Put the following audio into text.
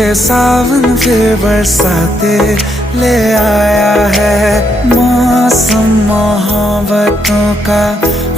सावन फिर बरसाते ले आया है, मौसम मोहब्बतों का